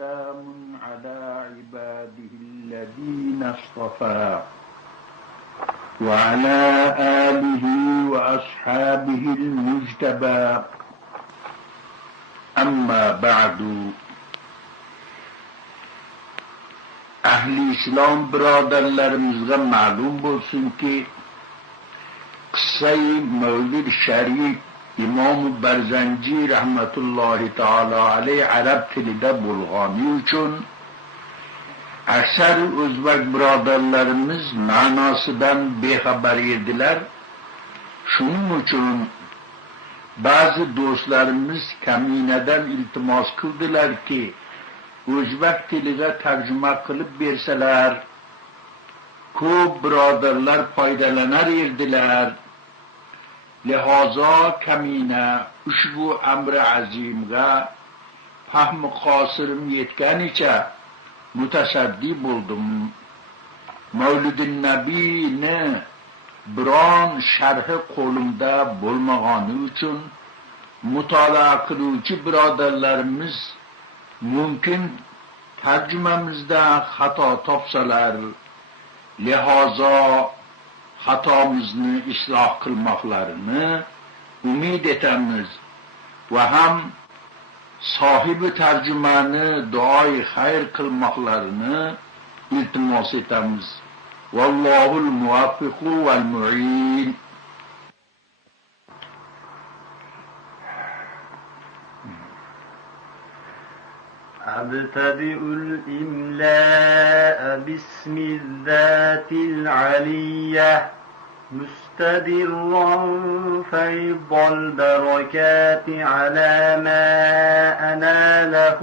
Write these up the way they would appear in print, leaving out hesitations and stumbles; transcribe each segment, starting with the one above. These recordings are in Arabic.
وسلام على عباده الذين اصطفى وعلى آله وأصحابه المجتبى أما بعد. Ahli İslam birodarlarimizga ma'lum bo'lsin ki qissai Mavlid Sharif İmam Barzanji rahmetullahi taala alayhi arab tilida bo'lgani uchun aksar o'zbek birodarlarimiz ma'nosidan bexabar edilar. Shuning uchun ba'zi do'stlarimiz kaminadan iltimos qildilar ki o'zbek tiliga tarjima qilib bersalar ko'p birodarlar foydalanar edilar. Lihozo kamina ushbu amri azimga fahmi qosirim yetganicha mutasaddi bo'ldim. Mavlidin Nabiyni biron sharhi qo'limda bo'lmagani uchun mutolaa qiluvchi birodarlarimiz mumkin tarjimamizda xato topsalar, lihozo xatomizni isloh qilmoqlarini umid etamiz va ham sohibi tarjimani duoi xayr qilmoqlarini iltimos etamiz. Vallohul muvaffiqu val mu'in. أبتدئ الإملاء باسم الذات العلية مستدرا فيض البركات على ما أناله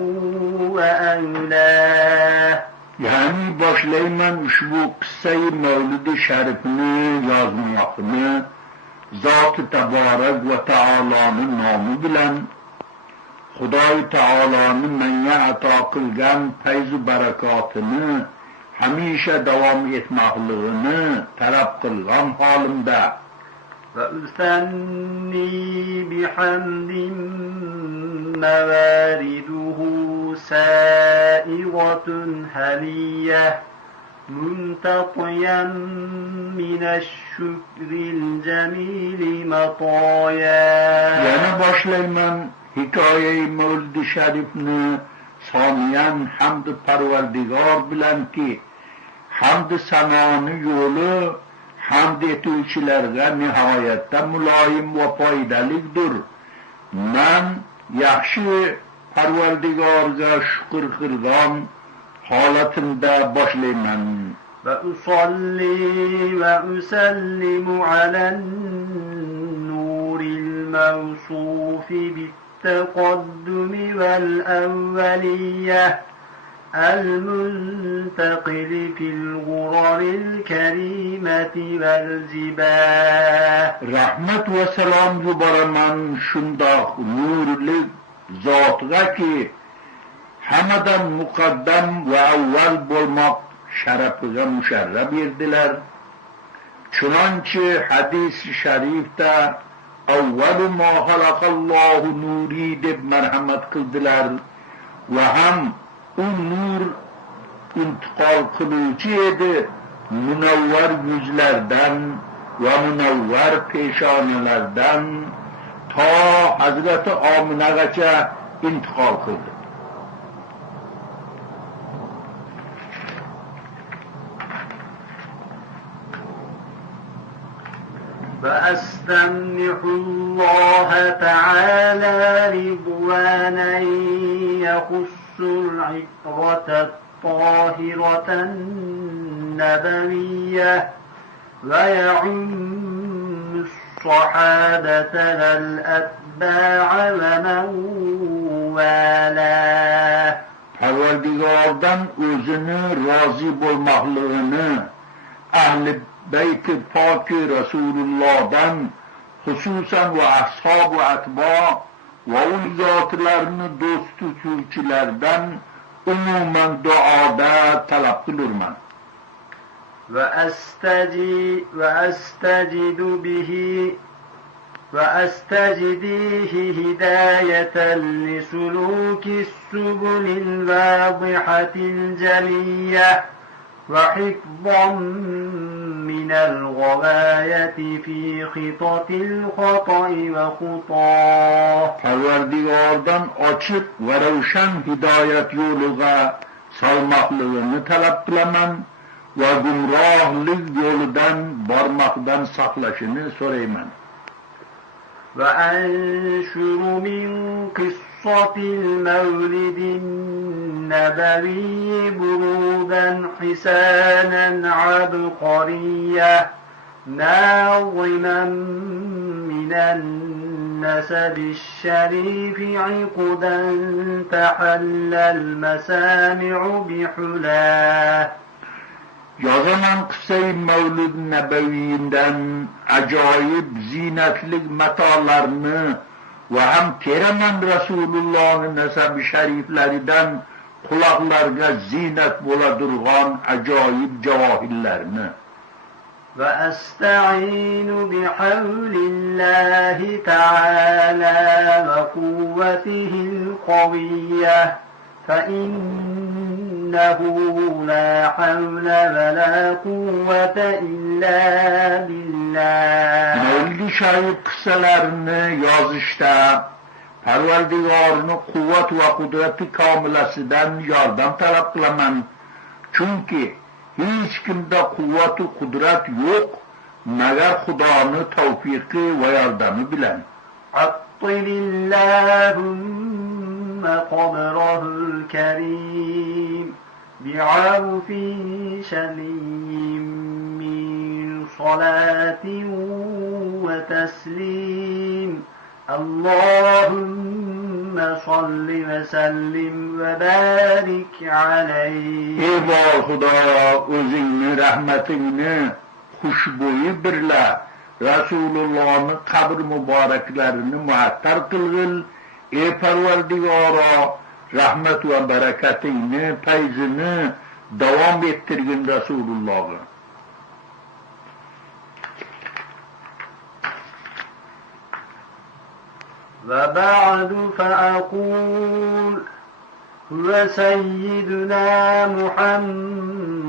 وأولاه. Yani başlayman ushbu qissai Mavlid Sharifni yozmoqni Zot-i Taborak va Taoloning nomi bilan Xudoy taoloning menga ato qilgan fayzu barakotini hamisha davom etmoqligini talab qilgan holimda va usanni bihamdin mawariduhu sa'iratun haliyah muntaqiyan minash shukril jamili mataya. Yana boshlayman hikoyai Mavlid Sharifni soniyan hamd Parvardigor bilan ki hamd sanoni yo'li hamd etuvchilarga nihoyatda muloyim va foydalidir. Man yaxshi Parvardigorga shukr qilgan holatimda boshlayman. Va usolli va usallimu alan nuril mawsufi التقدم والأولية المنتقل في الغرر الكريمة والجباه. Rahmat ve selam yuboraman shundoq nurli zotga ki hammadan muqaddam va avval bo'lmoq sharafiga musharraf edilar. Chunonchi hadis-i sharifda avvalu ma xalaqallohu nuri deb marhamat qildilar va ham u nur intiqol qiluvchi edi munavvar yuzlardan va munavvar peshonalardan to Hazrati Ominagacha intiqol qildi. فأستمنح الله تعالى رضوانا يخص العطرة الطاهرة النبوية ويعم الصحابة والأتباع ومن والاه. Parvardigordan o'zini rozi bo'lmoqligini ahli Beyt-i Paki Resulullah'dan hususan ve ashab ve atba ve o zatlarını dost tutuvchilardan umuman duoda talab qilurman. وأستجد به وأستجديه هداية لسلوك السبل الواضحة الجلية وحفظا من الغواية في خطط الخطأ وخطاه. Parvardigordan açık ve revşen hidayet yoluga salmaklığını talep kılaman ve gumrahlık yoludan barmaktan saklaşını sorayman. وأنشر من قصة المولد النبوي برودا حسانا عبقرية ناظما من النسب الشريف عقدا تحلى المسامع بحلاه. Yazılan kıssa-i Mevlid-i Nebevi'nden acayip zinetlik metalarını ve hem Keremen Resulullah'ın nesab-ı şeriflerinden kulaklarga zinet bola durgan acayip cevahirlerini. وأستعين بحول الله تعالى وقوته القوية فإنه لا حول ولا قوة إلا بالله. Mevlid-i Şerif kıssalarını yazışta Parvardigarını kuvvet ve kudreti kamilesinden yardım talep kılaman. Çünkü hiç kimde kuvvet ve kudret yok, meğer Hudanın tevfiki ve yardımı bilen. عطل قبره الكريم بعرف شني من صلاة وتسليم اللهم صل وسلم وبارك عليه. Ey var Huda, özünü, rahmetini, huşbuyu birle, Resulullah'ın kabr mübareklerini muhattar kılgıl. Ey Parvardigara, rahmet ve bereketini, feyzini devam ettirgin Resulullah'ı. وبعد فأقول هو سيدنا محمد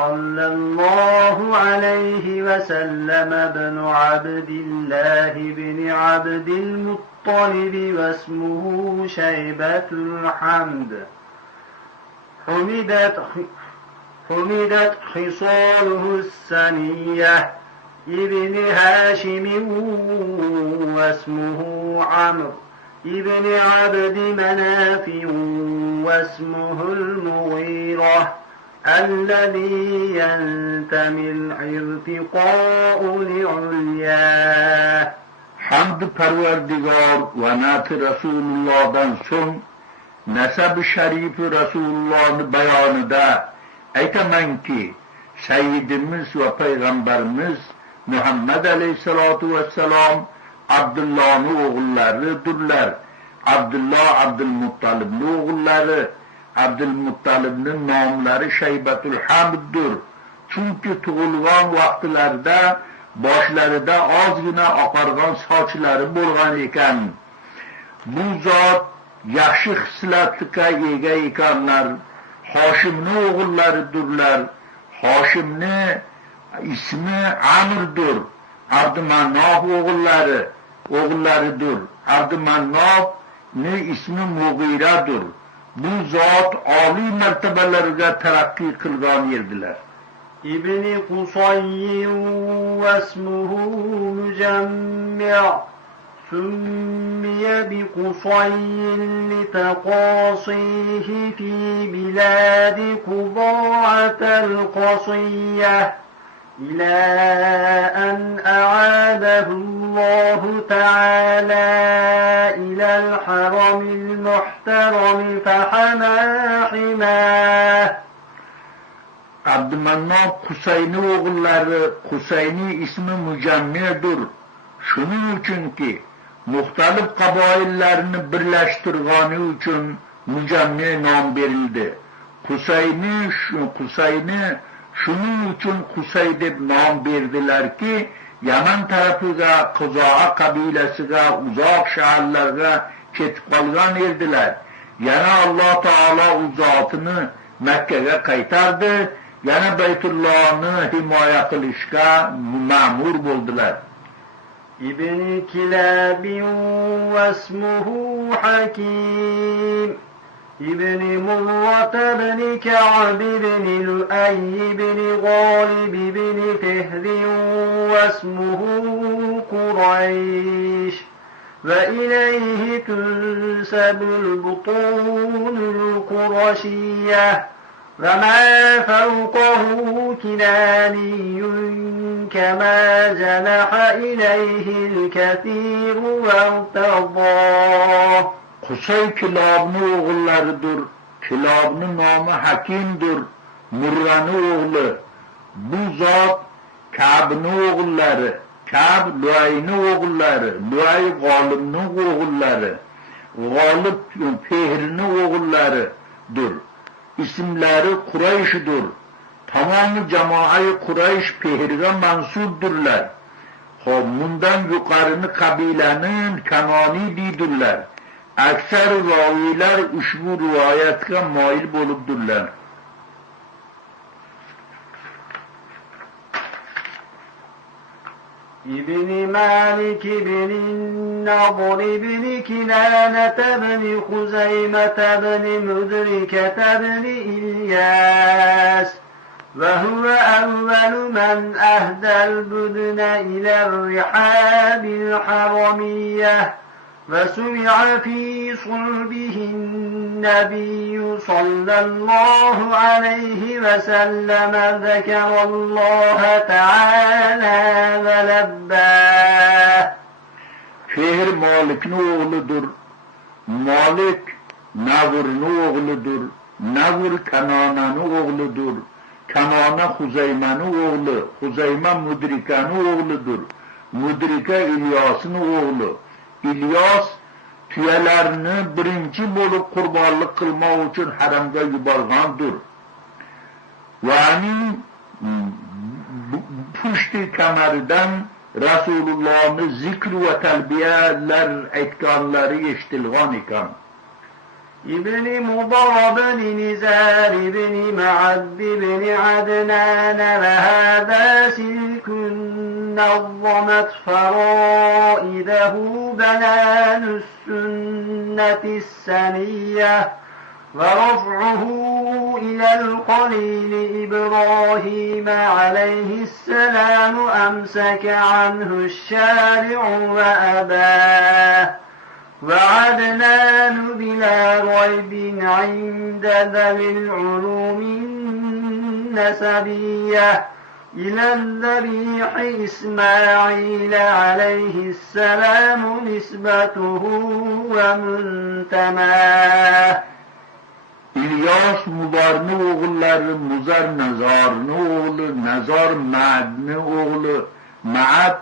صلى الله عليه وسلم ابن عبد الله بن عبد المطلب واسمه شيبة الحمد حمدت خصاله السنية ابن هاشم واسمه عمرو ابن عبد مناف واسمه المغيرة الذي ينتمي الارتقاء لعلياه. Hamd Parvardigar ve nat-ı Resulullah'dan son nesab-ı şerifi Resulullah'ın beyanında aytaman ki Seyyidimiz ve Peygamberimiz Muhammed Aleyhisselatu Vesselam Abdullah'ın oğullarıdırlar. Abdullah Abdülmuttalib'in oğulları, Abdülmuttalib'in namları Şeybetül Hamd'dır. Çünkü tuğulgan vaxtlarda başlarında azgına akargan saçları bolgan eken. Bu zat yaxşı xislatlıka ega ekanlar. Haşim'in oğullarıdırlar. Haşim'in ismi Amr'dır. Abdümanaf oğullarıdır. Abdümanaf'ın ismi Mughira'dır. Bu zat âli mertebelerine terakki kılgan yerdiler. İbn-i Kusayy ve ismuhu Mücemmi' سمي بقصي لتقاصيه في بلاد قضاعة القصية إلى أن أعاده الله تعالى إلى الحرم المحترم فحمى حماه. Abdümanaf Kusayni oğulları, Kusayni ismi Mücemmi'dir. Şunun için ki muhtelif kabaillerini birleştirgani için Mücemmi nam verildi. Kusayni şunun için Kusay deb nam verdiler ki Yaman tarafiga, Quzoa qabilasiga, uzoq shaharlarga ketib qolgan edilar. Yana Alloh taolo u zotini Makkaga qaytardi, yana Baytullohni himoya qilishga ma'mur bo'ldilar. ابن كلاب واسمه حكيم ابن مرة بن كعب بن لؤي بن غالب بن فهر واسمه قريش وإليه تنسب البطون القرشية وما فوقه كناني كما جنح إليه الكثير وارتضاه. Qusay Kilobni o'g'illaridir. Kilobni nomi Hakimdir. Murrani o'g'li. Bu zot Ka'bni o'g'illari. Ka'b Luayni o'g'illari. Luay G'olibni o'g'illari. G'olib Fehrni o'g'illaridir. İsimleri Kureyş'dir. Tamamı cemaat Kureyş Fehr'e mansubdurlar. Bundan yukarını kabilenin kanani deydirler. Ekser raviler ushbu rivayetke mail bo'libdurlar. ابن مالك بن النضر بن كنانة بن خزيمة بن مدركة بن إلياس وهو أول من أهدى البدن إلى الرحاب الحرمية وسمع في صلبه النبي صلى الله عليه وسلم ذكر الله تعالى ولباه. Fehr Malik'nin oğludur. Malik Navur'un oğludur. Navur Kanana'nın oğludur. Kanana Huzeyman'ın oğlu. Huzeyman Mudrika'nın oğludur. Mudrika İlyas'ın oğlu. İlyas tüyelerini birinci bulup kurbanlık kılmak için haramga yuborgandir. Yani puşti kamerinden Resulullah'ın zikr ve telbiyeler etkanları eşitilgan iken. ابن مضر بن نزار بن معد بن عدنان وهذا سلك نظمت فرائده بنان السنة السنية ورفعه إلى الخليل إبراهيم عليه السلام أمسك عنه الشارع وأباه. وعدنان بلا ريب عند ذوي العلوم النسبية إلى الذبيح إسماعيل عليه السلام نسبته ومنتماه. İlyas Mudar'ın oğulları, Muzar Nazar'ın oğlu, Nazar Ma'd'ın oğlu, Ma'd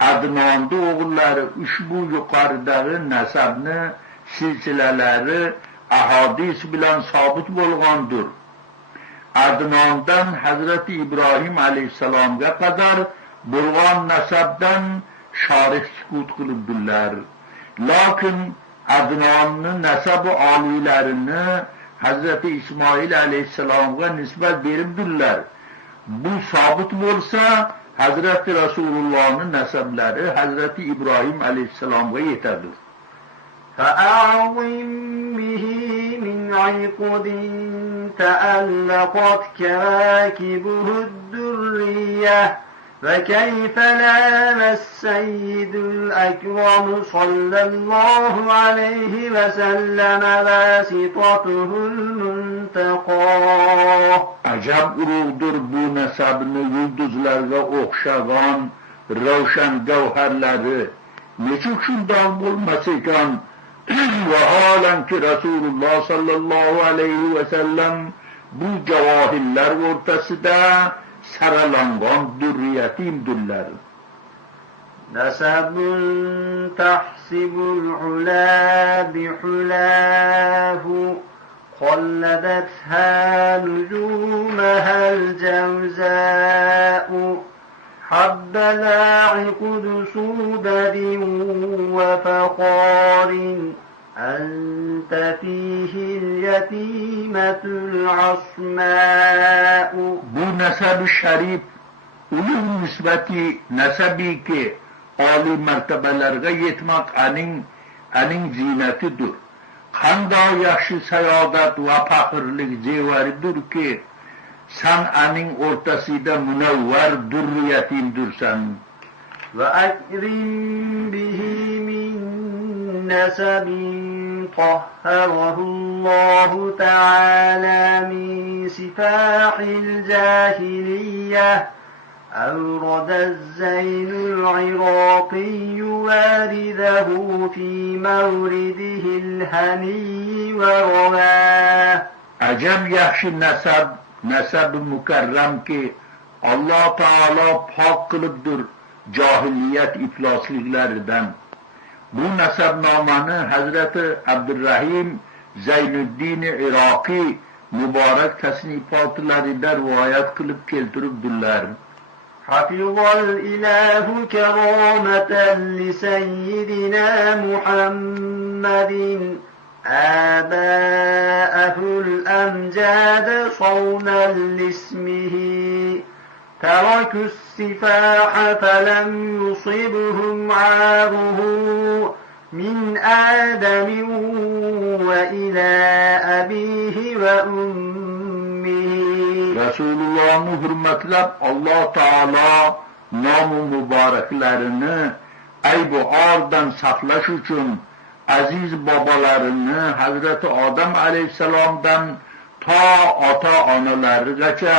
Adnan'da oğulları ushbu yuqoridagi nasabni silsilalari ahadis bilan sobit bo'lgandir. Adnondan Hazrati İbrahim aleyhissalomga qadar bo'lgan nasabdan sharih sukut qilibdilar. Lakin Adnonning nasabi olilarini Hazrati İsmoil aleyhissalomga nisbat beribdilar. Bu sobit bo'lsa Hazreti Resulullah'ın nesablari Hazreti İbrahim aleyhisselam'a yeterdir. فأعظم به من عقد تألقت كواكبه الدرية وكيف نام السيد الأكرم صلى الله عليه وسلم واسطته المنتقى. Acab urug'dur bu nasabni yulduzlarga o'xshagan ravshan gavharlari. Nechuk shundoq bo'lmas ekan? Vaholanki Rasululloh sallallohu alayhi va sallam bu javohirlar o'rtasida saralangan durriyatimdirlar. نسب تحسب العلا بحلاه قلدتها نجومها الجوزاء. حب لاعقد سودد وفخار أنت فيه اليتيمة العصماء. Bu nasab-ı şerif ulug' nisbati nasabi ki oliy martabalarga yetmak aning ziynatidir. Qanday yaxshi saodat va faxrlik jevaridir ki sen aning o'rtasida munavvar durriyatingdirsan. وأكرم به من نسب طهره الله تعالى من سفاح الجاهلية. أورد الزين العراقي وارده في مورده الهني ورواه. Acab yaxshi nasab mukarram ki Allah Taala pok qilibdir jahiliyat iflosliklaridan. Bu nasabnomani Hazrati Abdurrahim Zaynuddin Iroqiy muborak tasnifotlarida rivoyat qilib keltiribdilar. حفظ الإله كرامة لسيدنا محمد آباءه الأمجاد صونا لاسمه. تركوا السفاح فلم يصبهم عاره من آدم وإلى أبيه وأمه. Resulullah'ını hürmetlep Allah Teala namı mübareklerini aybu ardan saklaş için aziz babalarını Hazreti Adem Aleyhisselam'dan ta ata-analarıgacha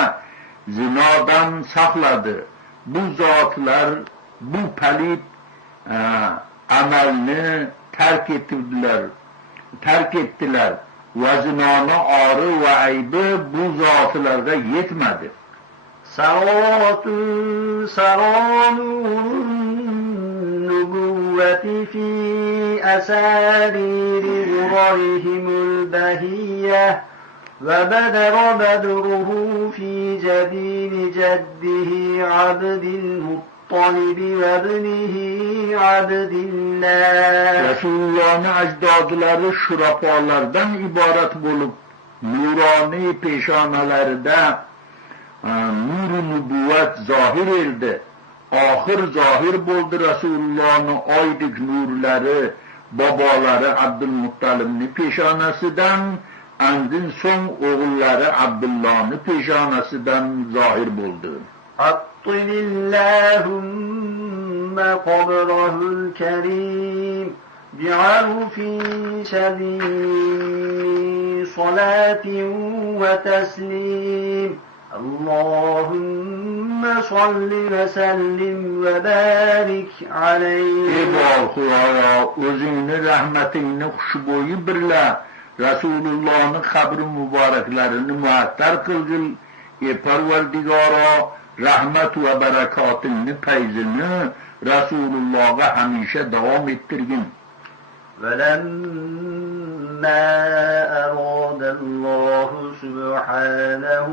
zinadan sakladı. Bu zatlar bu palit amelini terk ettiler. Ve zinanı ağrı ve ayıbı bu zatlarga yetmedi. سرانور النبوة في أسارير غررهم البهية وبدر بدره في جبين جده عبد المطلب وابنه عبد الله. Resulullah'ın ecdadları şurafalardan ibaret bulup nurani peşanalarda nur-u nübüvvet zahir eldi. Ahir zahir buldu Resulullah'ın aydık nurları babaları Abdülmuttalib'nin peşanasıdan andın son oğulları Abdullah'ın peşanasıdan zahir buldu. عطل اللهم قبره الكريم بعرف شديد صلاة وتسليم. اللهم صل وسلم وبارك عليه. Ey Xudoyo, o'zingni rahmatingni xushbo'yi birla Resulullah'ın kabri mübareklarini muattar qilgil. Ey Parvardigoro, rahmat ve berekatini, feyzini Resulullah'a hamisha devam ettirgin. ولما أراد الله سبحانه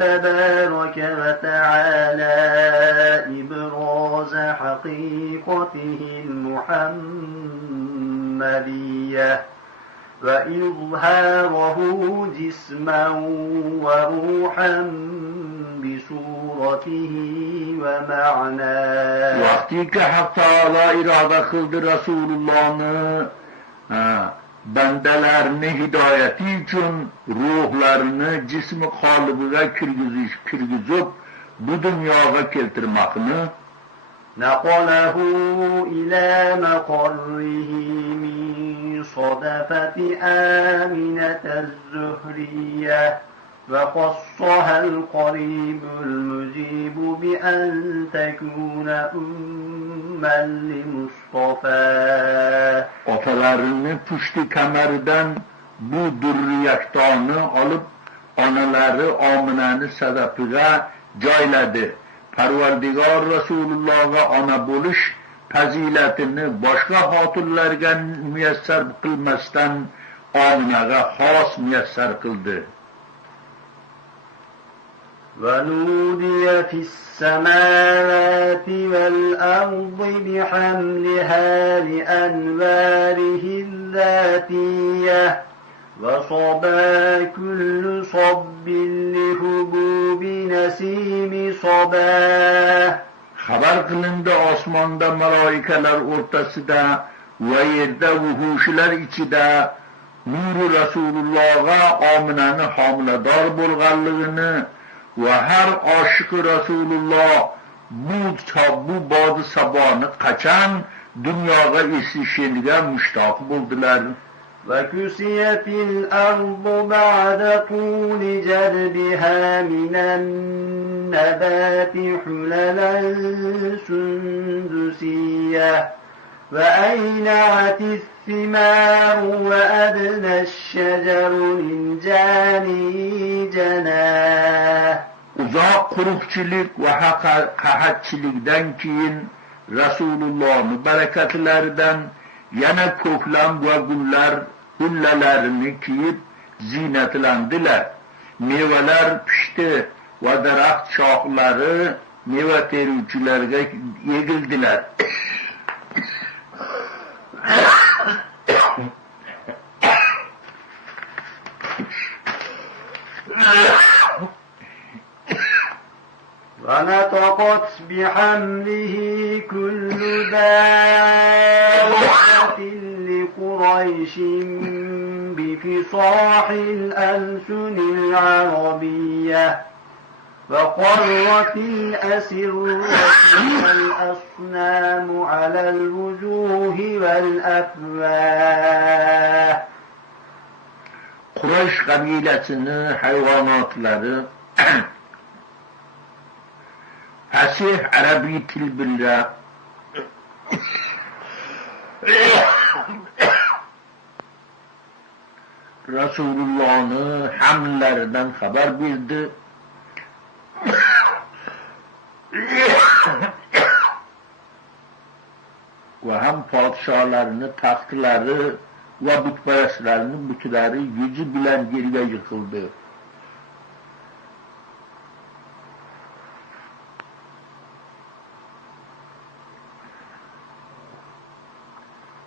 تبارك وتعالى إبراز حقيقته المحمدية وإظهاره جسما وروحا بصورته ومعناه. Vakti ki Hak Teala irade kıldı Resulullah'ını bendelerini hidayeti için ruhlarını cismi kalıbıga kirgizip bu dünyaya keltirmekini نقله إلى مقره من صدفة آمنة الزهرية وخصها القريب المجيب بأن تكون أما لمصطفى. Atalarını püştü kemerden bu durriyaktanı alıp anaları Amine'nin sadapıga joyladi. Parvardigor Resulullah'a ana buluş faziletini başka hatırlarga müyesser kılmasdan Amine'ga has müyesser kıldı. ونودي في السماوات والأرض بحملها لأنواره الذاتية وصبا كل صب لهبوب نسيم صبا. Xabar qilindi osmonda malaikalar o'rtasida va yerda vuhushilar ichida nuri Rasulullohga Ominani homilador bo'lganligini va har oshiqi Rasululloh bu bodi saboni qachon dunyoga esishga mushtoq bo'ldilar. وكسيت الأرض بعد طول جدبها من النبات حللا سندسية وأينعت الثمار وأدنى الشجر للجاني جناه. Uzoq quruqchilik va qahatchilikdan keyin Rasulullohning barakatlaridan yana ko'klam va gullar hullalarini kiyib ziynatlandilar. Mevalar pishdi va daraxt shoxlari meva teruvchilarga egildilar. ونطقت بحمله كل دابة لقريش بفصاح الألسن العربية وقرت الأسرة والأصنام على الوجوه والأفواه. Quraysh qabilasini hayvonotları fasih arabiy til bilan Rasulullohning hamlaridan xabar berdi. Va ham podsholarning taxtlari va butparastlarning butlari yuzi bilan yerga yiqildi.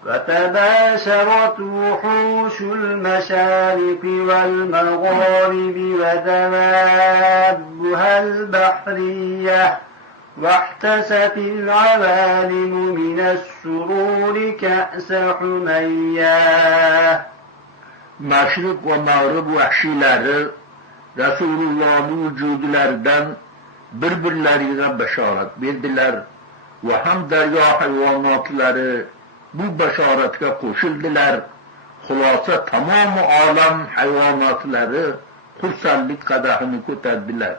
فتباشرت وحوش المشارق والمغارب ودوابها البحرية واحتست العوالم من السرور كأس حمياه. Mashriq va mag'rib vahshiylari Rasulullohning vujudlaridan bir-birlariga bashorat berdilar va ham daryo hayvonotlari bu bashoratga qo'shildilar. Xulosa tamom olam hayvonotlari xursandlik qadahini ko'tardilar.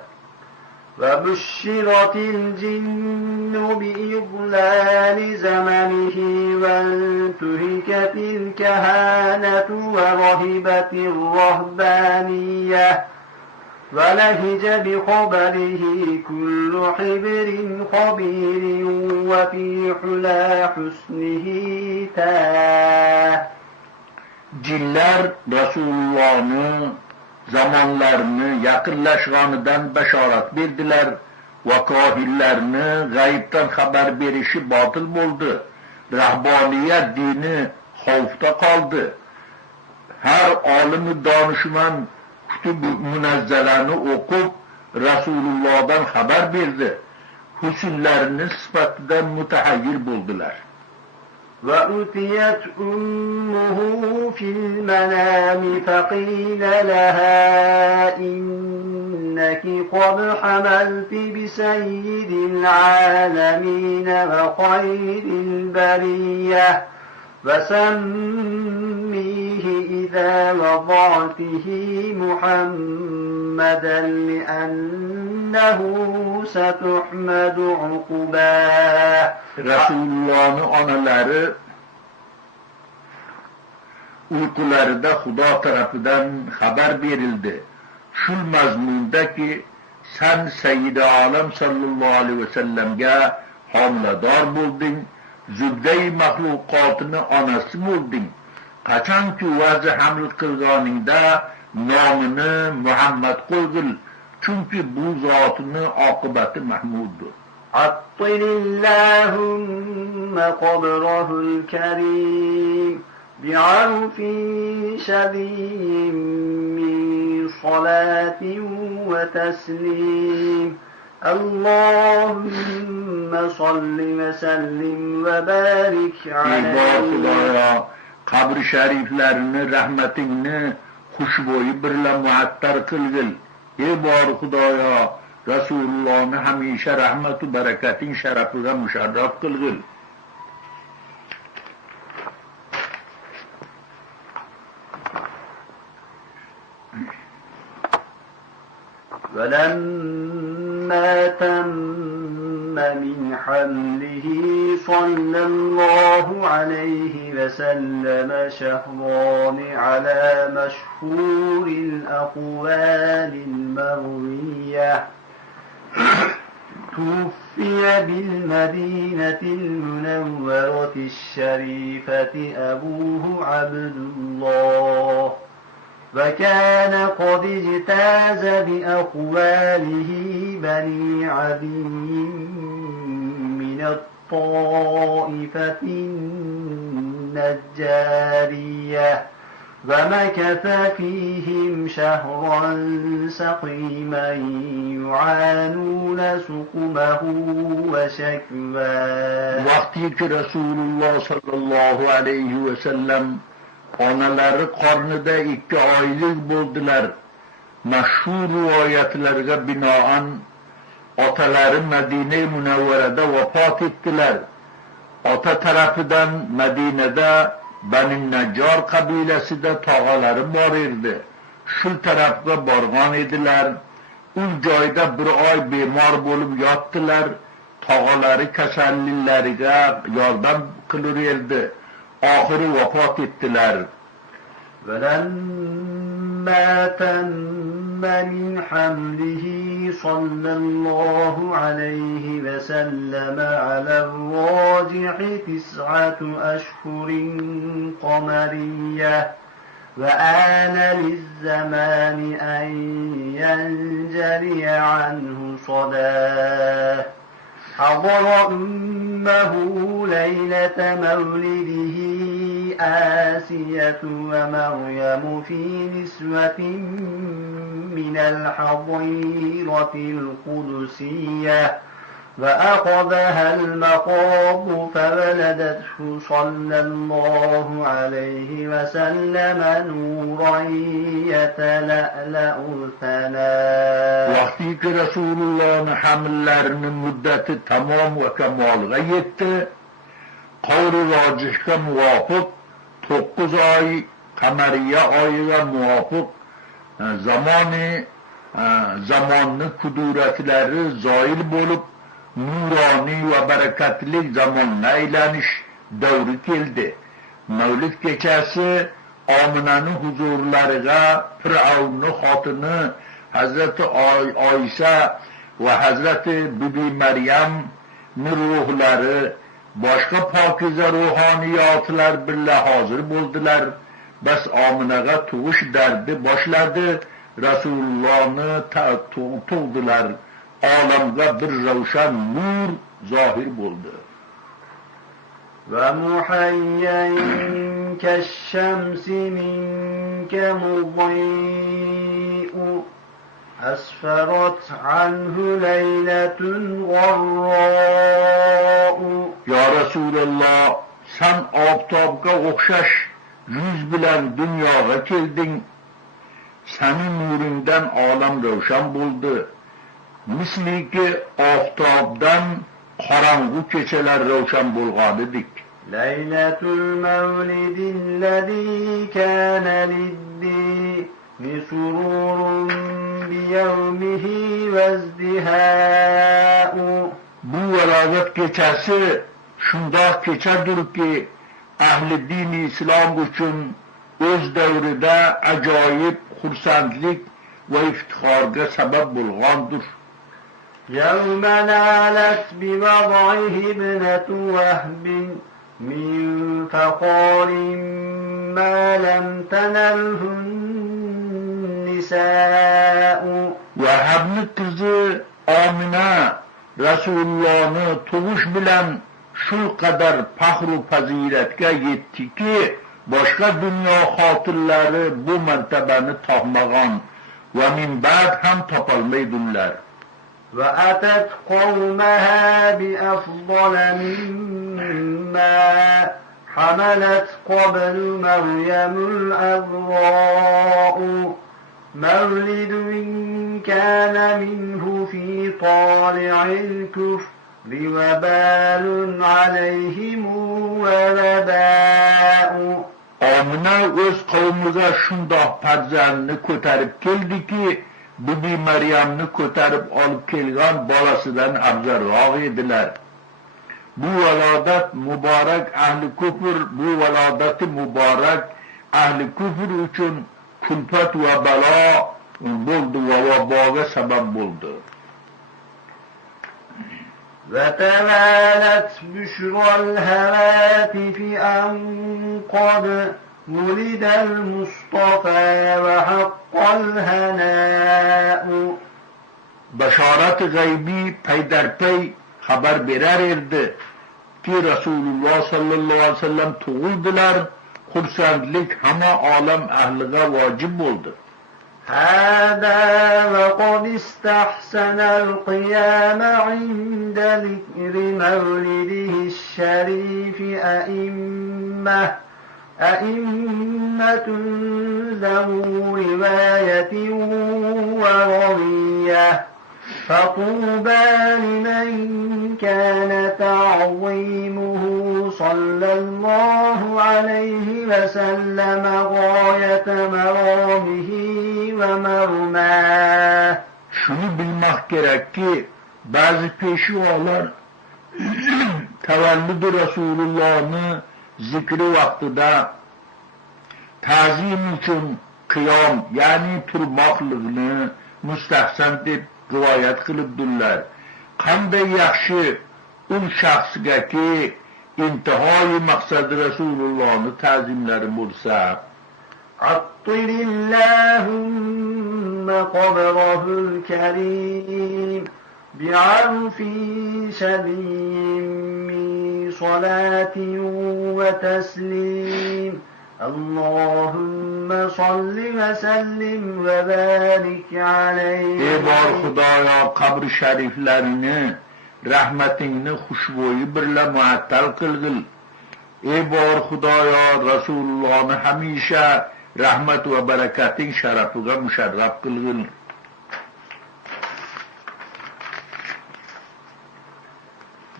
وبشرت الجن بإضلال زمنه وانتهكت الكهانة ورهبت الرهبانية ولهج بخبره كل حبر خبير وفي حلا حسنه تاه. Jinlar Rasulullohning zamonlarini yaqinlashganidan bashorat berdilar va kohillarni g'aybdan xabar berishi botil bo'ldi. Rahboniyat dini xavfda qoldi. Har olim donishmand kutub munazzalani o'qib Rasulullohdan xabar berdi. Husnlarini sifatidan mutahayyir bo'ldilar. وأتيت أمه في المنام فقيل لها إنك قد حملت بسيد العالمين وخير البرية فسميه إذا وضعته محمدا لأنه ستحمد عقباه. Rasulullohning onalari uyqularida Xudo tarafidan xabar berildi. Shu mazmundaki sen Sayyidi Olam sallallohu alayhi vasallamga homilador bo'lding, zubdai maxluqotini onasi bo'lding. Qachonki vazi haml qilganingda nomini Muhammad qo'ygil, Çünkü bu zatının akıbeti mahmuddur. عطل اللهم قبره الكريم بعرف شديد من صلاة وتسليم اللهم صل وسلم وبارك عليه kabr-i şeriflerini, rahmetini huşboyu birle muattar kılgıl. Ey bari Hudaya, Resulullah'ını hamishe rahmetu bereketin şerefine müşerref kılgıl. ولما تم من حمله صلى الله عليه وسلم شهران على مشهور الأقوال المروية توفي بالمدينة المنورة الشريفة أبوه عبد الله وكان قد اجتاز بأقواله بني عدي من الطائفة النجارية ومكث فيهم شهرا سقيما يعانون سقمه وشكواه. Vakti ki Resulullah sallallahu aleyhi ve sellem onaları qarnida 2 oylik bo'ldilar. Mashhur rivoyatlarga binoan otalari Madina-i Munavvarada vafot etdilar. Ota tarafidan Madinada Bani Najjar qabilasida tog'alari bor edi. Shu tarafga borgan edilar. U joyda bir oy bemor bo'lib yotdilar. Tog'alari kasallilariga yordam qilur edi. Ahiri vafot ettiler. وَلَمَّا تَمَّ مِنْ حَمْلِهِ صَلَّى اللَّهُ عَلَيْهِ وَسَلَّمَ عَلَى الراجح 9 أشهر قمرية وآن للزمان أن ينجلي عنه صداه حضر أمه ليلة مولده آسية ومريم في نسوة من الحظيرة القدسية وأخذها المخاض فولدته صلى الله عليه وسلم نورا يتلألأ ثناه. Vakti ki Resulullah'ın hamillerinin müddeti tamam ve kemalga yetti. Kavru racihka muvafık 9 ay kamariye ayına muvafık zamanlı kuduretleri zail bulup nurani ve bereketli zamanla eyleniş devri geldi. Mevlid gecesi Amine'nin huzurlarına Firavun'un hatını Hazreti Ayşe ve Hazreti Bibi Meryem'nin ruhları başka pakize ruhaniyatlar bile hazır buldular. Bes Amine'ye tuğuş derdi başladı. Resulullah'ını tuğdular. Alemde bir revşen nur zahir buldu. وَمُحَيًّا كَالشَّمْسِ مِنْكَ مُضِيءٌ أَسْفَرَتْ عَنْهُ لَيْلَةٌ غَرَّاءُ. Ya Resulallah, sen aftabga okşaş yüz bilen dünyaya geldin. Senin nurundan alem revşen buldu. Misli ki aftabdan karanlık geceler revşen bulgadıdık. Leyletul mevlidillezî kâne liddîni sururun biyevmihi vezdihâ'u. Bu veladet gecesi şundak gecedir ki ehli dini İslam için öz devrinde acayip xursandlik ve iftiharga sebep bulgandır. يَوْمَ نَالَتْ بِوَضْعِهِ ابْنَةُ وَهْبٍ مِنْ فَخَارٍ مَا لَمْ تَنَلْهُ النِّسَاءُ. Vahabni qizi Amina Rasulullahni tug'ish bilan shu qadar faxru fazilatga yetdiki, boshqa dunyo xotirlari bu martabani topmagan va min ba'd ham topolmaydilar. وأتت قومها بأفضل مما حملت قبل مريم الأذراء مولد كان منه في طالع الكفر وبال عليهم ووباء. Amina o'z qavmiga shundoq farzandni ko'tarib keldiki, Bibi Maryamni ko'tarib olib kelgan bolasidan afzalroq edilar. Bu valodat muborak ahli kufr, bu valodati muborak ahli kufr uchun kulfat va balo bo'ldi va vaboga sabab bo'ldi. وتوالت بشرى الهواتف أن قد ولد المصطفى وحق الهناء. Bashorat g'aybi paydarpay xabar berar edi ki Rasululloh sallallohu alayhi vasallam tug'ildilar. Xursandlik hamma olam ahliga vojib bo'ldi. هذا وقد استحسن القيام عند ذكر مولده الشريف أئمة ذو رواية وروية فطوبى لمن كان تعظيمه صلى الله عليه وسلم غاية مرامه ومرماه. Şunu bilmek gerek ki bazı peşivalar tevellüd-i Resulullah'ını zikri vaktida tazim için kıyam yani turmaklığını müstahsen deb rivayet kılıbdurlar. Qanday yaxshi ul shaxsga ki intihoyi maqsadi Resulullah'ını tazimlari bo'lsa. عطر اللهم قبره الكريم بعرف شديد من صلاة وتسليم اللهم صل وسلم وبارك عليه. Ey bor Xudoyo, qabr shariflarini rahmatingni xushbo'yi birla muattal qilgil. Ey bor Xudoyo, Rasulullohni hamisha rahmat va barakating sharafiga musharraf qilgil.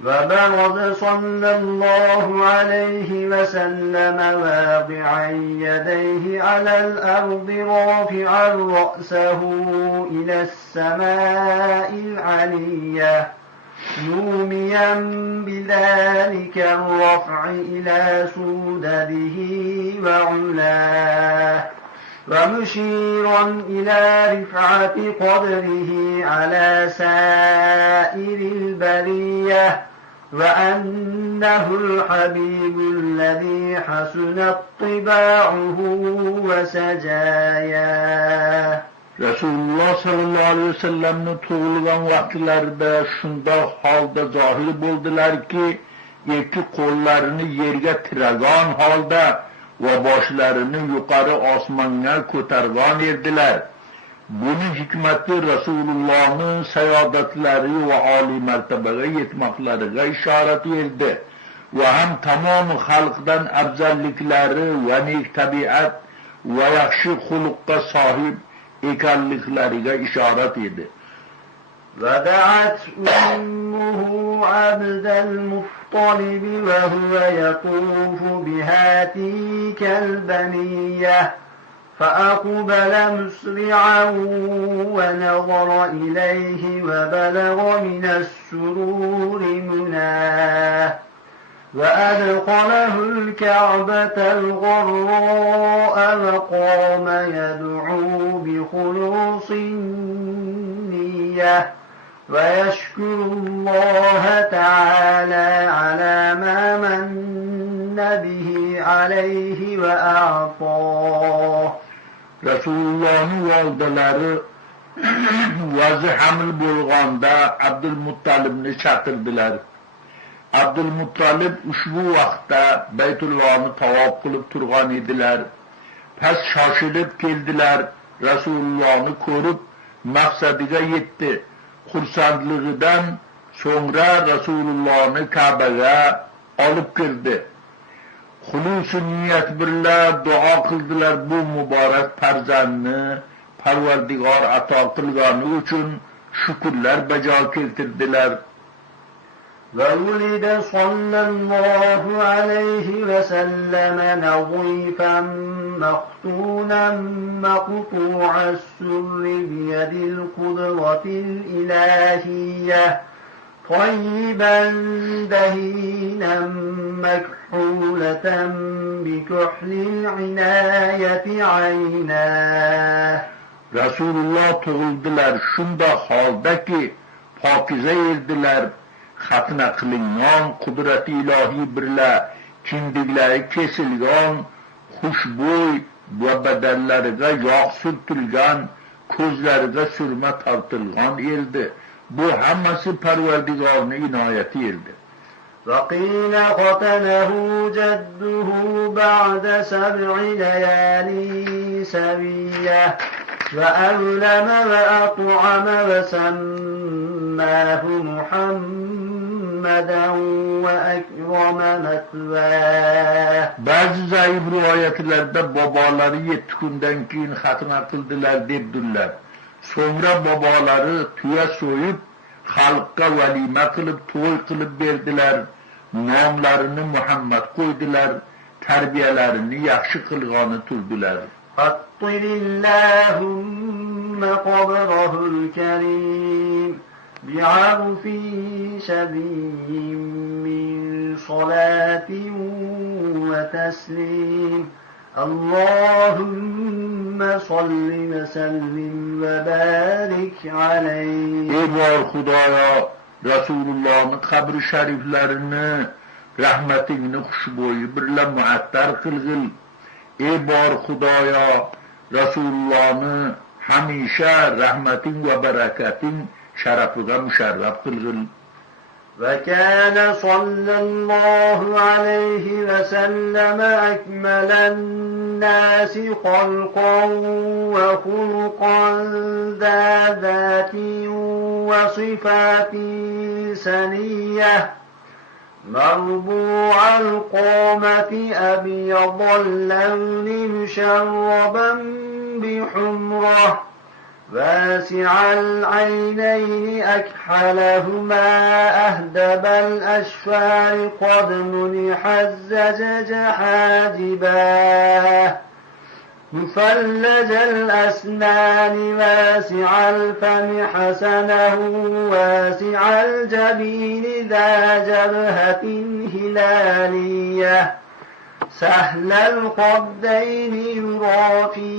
وبرز صلى الله عليه وسلم واضعا يديه على الأرض رافعا رأسه إلى السماء العلية نوميا بذلك الرفع إلى سودده وعلاه ومشيرا إلى رفعة قدره على سائر البرية وأنه الحبيب الذي حسنت طباعه وسجاياه. Rasululloh sallallohu alayhi vasallamni tug'ilgan vaqtlarida shundoq holda zohir bo'ldilarki, ikki qo'llarini yerga tiragan holda va boshlarini yuqori osmonga ko'targan edilar. Buning hikmati Rasulullohning sayodatlari va oliy martabaga yetmoqlariga ishorat edi va ham tamom xalqdan afzalliklari va nek tabiat va yaxshi xuluqqa sohib ekanliklariga ishorat edi. ودعت أمه عبد المطلب وهو يطوف بها تلك البنية فأقبل مسرعا ونظر إليه وبلغ من السرور مناه وأدخله الكعبة الغراء وقام يدعو بخلوص النية ويشكر الله تعالى على ما من به عليه وأعطاه. Resulullah'ın valdeleri vazi hamil bo'lganda Abdulmuttalibni chaqirdilar. Abdulmuttalib ushbu vaqtda Baytullohni tavof qilib turgan edilar. Pas shoshilib keldilar. Rasulullohni ko'rib maqsadiga yetdi. Xursandligidan so'ngra Rasulullohni Ka'baga olib kirdi. Xulus niyat bilan duo qildilar. Bu muborak farzandni Parvardigor ato qilgani uchun shukrlar bajo keltirdilar. وولد صلى الله عليه وسلم نظيفا مختونا مقطوع السر بيد القدرة الإلهية طيبا دهينا مكحولة بكحل العناية عيناه. Rasulullah tug'ildilar shunda holdaki pokiza edilar. Xatna qilingan qudrati ilohiy birla kindiklari kesilgan xushbo'y va badallariga yog' surtilgan ko'zlariga surma tortilgan edi. Bu hammasi Parvardigorning inoyati edi. وقيل ختنه جده بعد 7 ليالي سوية وأولم وأطعم وسماه محمدا وأكرم مثواه. Bazı zayıf rivoyatlarda bobolari 7 kundan keyin xatna qildilar debdilar. So'ngra bobolari tuya so'yib xalqqa valima qilib to'y qilib berdilar. Nomlarini Muhammad qo'ydilar. Tarbiyalarini yaxshi qilgani turdilar. حطل اللهم قبره الكريم بعرف شبيه من صلاة وتسليم. اللهم صل وسلم وبارك عليه. Ey bor Xudoyo, Rasulullahning qabri shariflarini rahmatingni xushbo'yi bilan muattar qilgil. Ey bor Xudoyo, Rasulullohni hamisha rahmating va barakating sharafiga musharraf qilgil. وكان صلى الله عليه وسلم أكمل الناس خلقا وخلقا ذا ذات وصفات سنية مربوع القامة أبيض اللون مشربا بحمرة واسع العينين أكحلهما أهدب الأشفار قد منح الزجاج حاجباه مفلج الأسنان واسع الفم حسنه واسع الجبين ذا جبهة هلالية سهل الخدين يرى في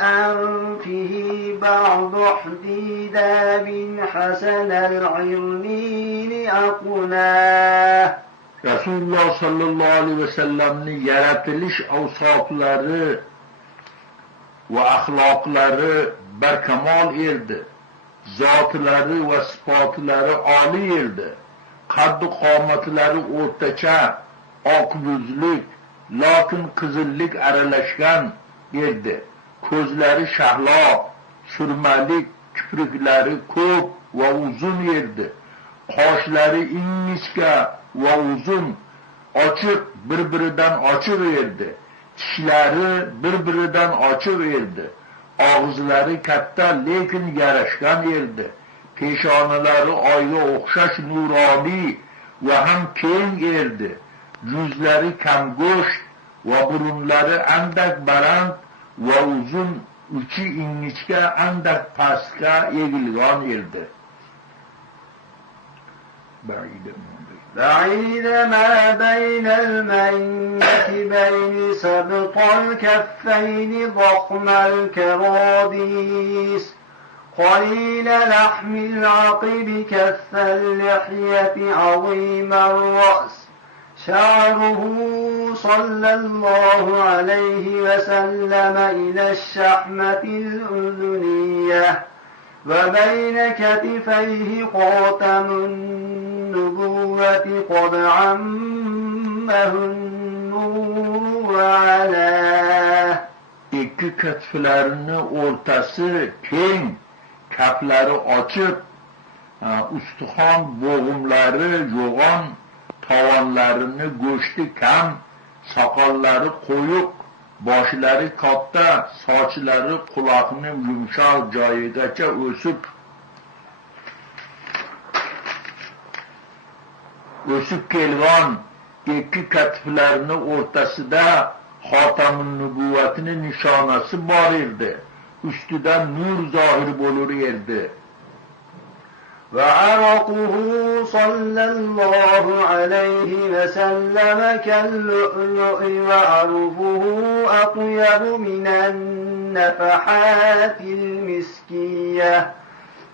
أنفه بعض احتداب حسن العرنين أقناه. Rasulullah sallallahu aleyhi ve sellem'nin yaratılış avsafları ve ahlakları berkemal erdi. Zatları ve sıfatları âli erdi. Kaddı qamatları o'rtacha, oq yuzlik, lakin qizillik aralashgan erdi. Ko'zlari shahlo, surmalik, kipriklari ko'p va uzun erdi. Qoshlari ingichka va uzun, ochiq, bir-biridan ochiq erdi. Tishlari bir-biridan ochiq erdi. Og'izlari katta lekin yarashgan erdi. Peshonalari oyga o'xshash nuroniy va ham keng erdi. Yuzlari kamgo'sht va burunlari andak baland va uzun, uchi ingichka andak pastga egilgan erdi. بعيد ما بين المنكبين سبط الكفين ضخم الكراديس قليل لحم العقب كث اللحية عظيم الرأس شعره صلى الله عليه وسلم إلى الشحمة الأذنية وبين كتفيه خاتم النبوة قد عمه النور وعلاه. İki katiflerini ortası keng, kapları açık, ustuxon bo'g'imlari yo'g'on, tovonlarini go'shti kam, soqollari qo'yiq, boshlari katta, sochlari quloqning yumshoq joyigacha o'sib kelgan ikki katiflarini o'rtasida xotamun nubuvvatning nishonasi bor edi. Ustidan nur zohir bo'lur edi. وعرقه صلى الله عليه وسلم كاللؤلؤ وعرفه أطيب من النفحات المسكية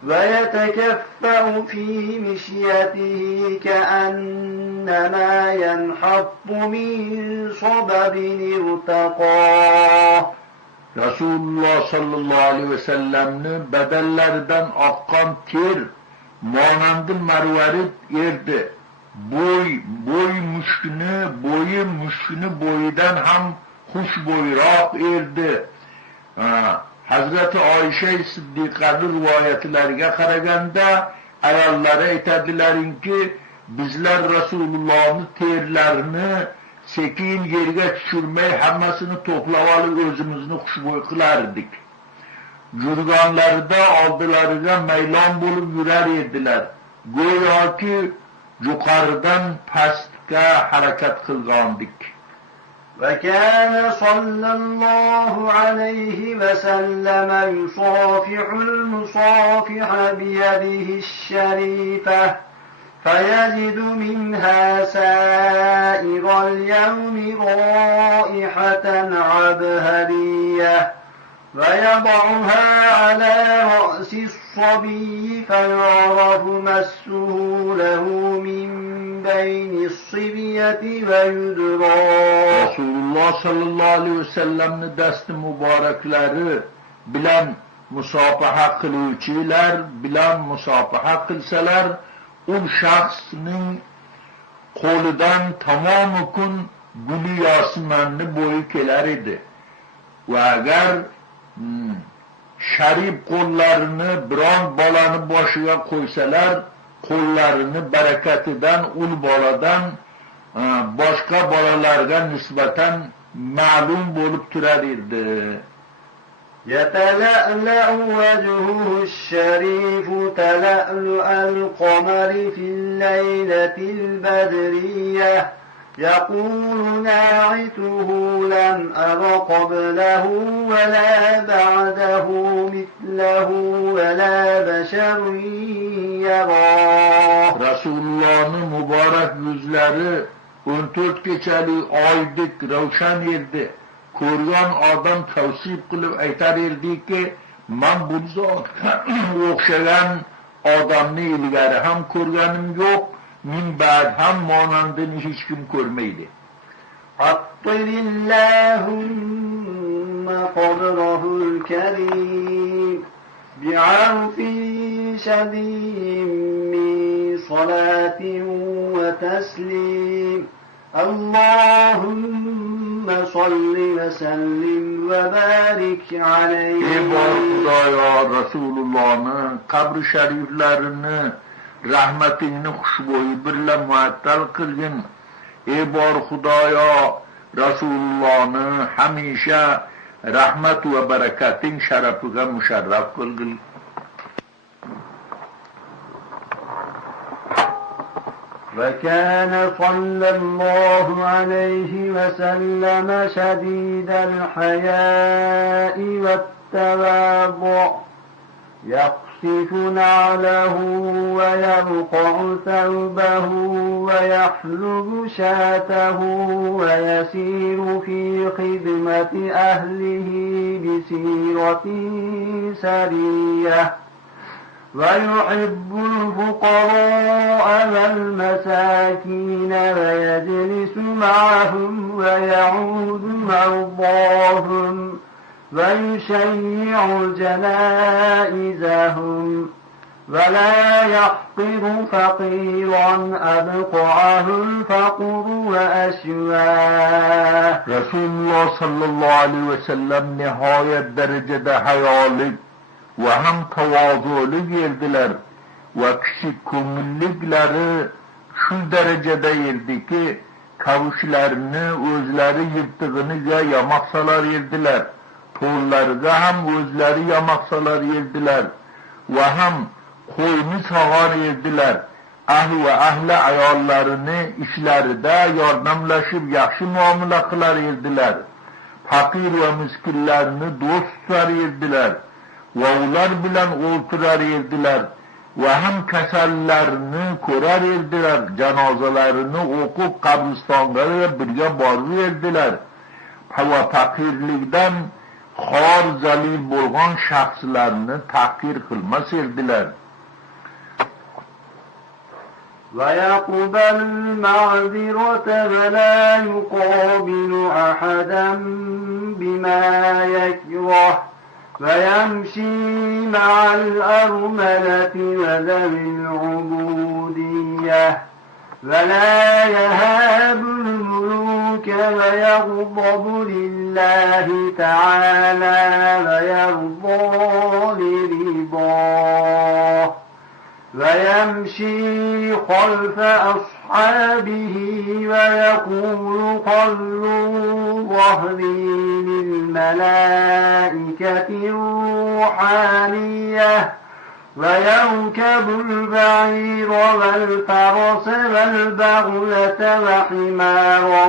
ويتكفأ في مشيته كأنما ينحط من صبب ارتقاه. Rasulullah sallallahu aleyhi ve sellem'nin bedellerinden akkan ter monandı marvarit erdi. Boy müşkünü boydan ham xushbo'yroq erdi. Hazreti Ayşe Siddiqaning rivoyatlariga qaraganda ayollari aytadilarki, bizlar Rasulullahning terlarini sekin yerga tushirmay hammasini to'plab olib o'zimizni xushbo'y qilardik. Yurganlarida oldilariga maylon bo'lib yurar edilar. Go'yoki yuqoridan pastga harakat qilgandik. وكان صلى الله عليه وسلم يصافح المصافح بيده الشريفة فيجد منها سائر اليوم رائحة عبهرية ويضعها على رأس الصبي فيعرف مسه له من بين الصبية ويدرى. Rasulullah sallallahu aleyhi ve sellem'nin dasti mübarekleri bilen musafaha kıluvchilar bilen musafaha kılsalar o şahsının qo'lidan tamom kun guli yosmanni bo'yi kelar edi. Va agar sharif qo'llarini biron bolani boshiga qo'ysalar, qo'llarini barakatidan ul boladan boshqa bolalarga nisbatan ma'lum bo'lib turar edi. يتلألأ وجهه الشريف تلألؤ القمر في الليلة البدرية يقول ناعته لم أر قبله ولا بعده مثله ولا بشر يراه. Resulullah'ın mübarek yüzleri 14 keçeli aydık ravşan erdi. Ko'rgan odam tavsif qilib aytar ediki, men bunga o'xshagan odamni ilgari ham ko'rganim yo'q, min ba'd ham monandini hech kim ko'rmaydi. عطر اللهم قبره الكريم بعرف شديد من صلاة وتسليم. اللهم صل وسلم وبارك عليه. Ey Xudoyo, Rasulullah'ning qabri shariflarini rahmatingni xushbo'yi bilan muattal qilgin. Ey Xudoyo, Rasulullah'ni hamisha rahmat va barakating sharafiga musharraf qilgin. وكان صلى الله عليه وسلم شديد الحياء والتواضع يقصف نعله ويرقع ثوبه ويحلب شاته ويسير في خدمة أهله بسيرة سرية ويحب الفقراء والمساكين ويجلس معهم ويعود مرضاهم ويشيع جنائزهم ولا يحقر فقيرا أبقعه الفقر وأشواه. Rasulullah sallallahu aleyhi ve sellem nihayet derecede hayalık ve hem tavazulu geldiler ve küçük ko'ngilliklari şu derecede yerdi ki kavuşlarını özleri yırttığınıza yamaksalar yerdiler. To'rlarga ham o'zlari yamaksalar yerdiler ve hem qo'yni sog'ar yerdiler. Ahli ayollarini ishlarida yordamlashib yaxshi muomala qilar yerdiler. Fakir ve miskinlarni do'st tutar yerdiler. Ve ular bilan o'tirar yerdiler. Ve hem kasallarni ko'rar yerdiler. Janozalarini o'qib qabristonga birga borib yerdiler. Ve fakirlikdan xor zalil bo'lgan shaxslarni tahqir qilmas edilar. ويقبل المعذرة ولا يقابل أحدا بما يكره ويمشي مع الأرملة وذوي العبودية ولا يهاب الملوك ويغضب لله تعالى ويرضى لرضاه ويمشي خلف أصحابه ويقول خلوا ظهري للملائكة الروحانية ويركب البعير والفرس والبغلة وحمارا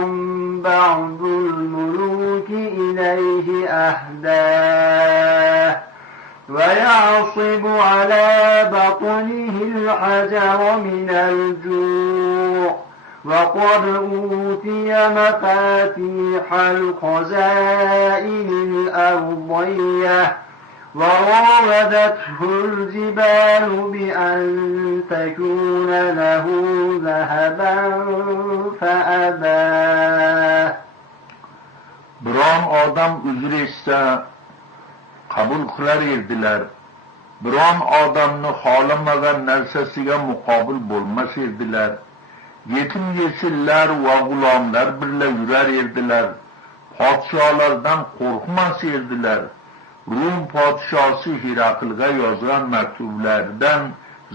بعض الملوك إليه أهداه ويعصب على بطنه الحجر من الجوع وقد أوتي مفاتيح الخزائن الأرضية وراودته الجبال بأن تكون له ذهبا فأباه. Biron odam uzr etsa qabul qilar edilar. Biron odamni xohlamagan narsasiga muqobil bo'lmas edilar. Yetim yesirlar va g'ulomlar birga yurar edilar. Podsholardan qo'rqmas edilar. Rum podshosi Hiraqlga yozgan maktublardan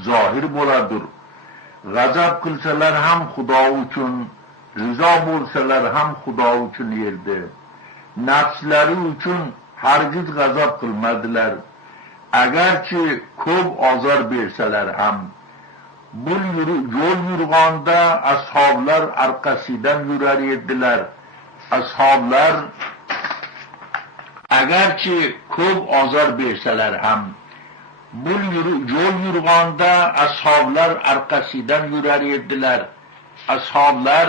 zohir bo'ladir. G'azab qilsalar ham Xudo uchun, rizo bo'lsalar ham Xudo uchun edi. Nafslari uchun hargiz g'azab qilmadilar. Agarchi ko'p ozor bersalar ham. Bu yo'l yurganda ashoblar orqasidan yurar edilar. Ashoblar agarchi ko'p ozor bersalar ham bu yo'l yurganda ashoblar orqasidan yurar edilar. Ashoblar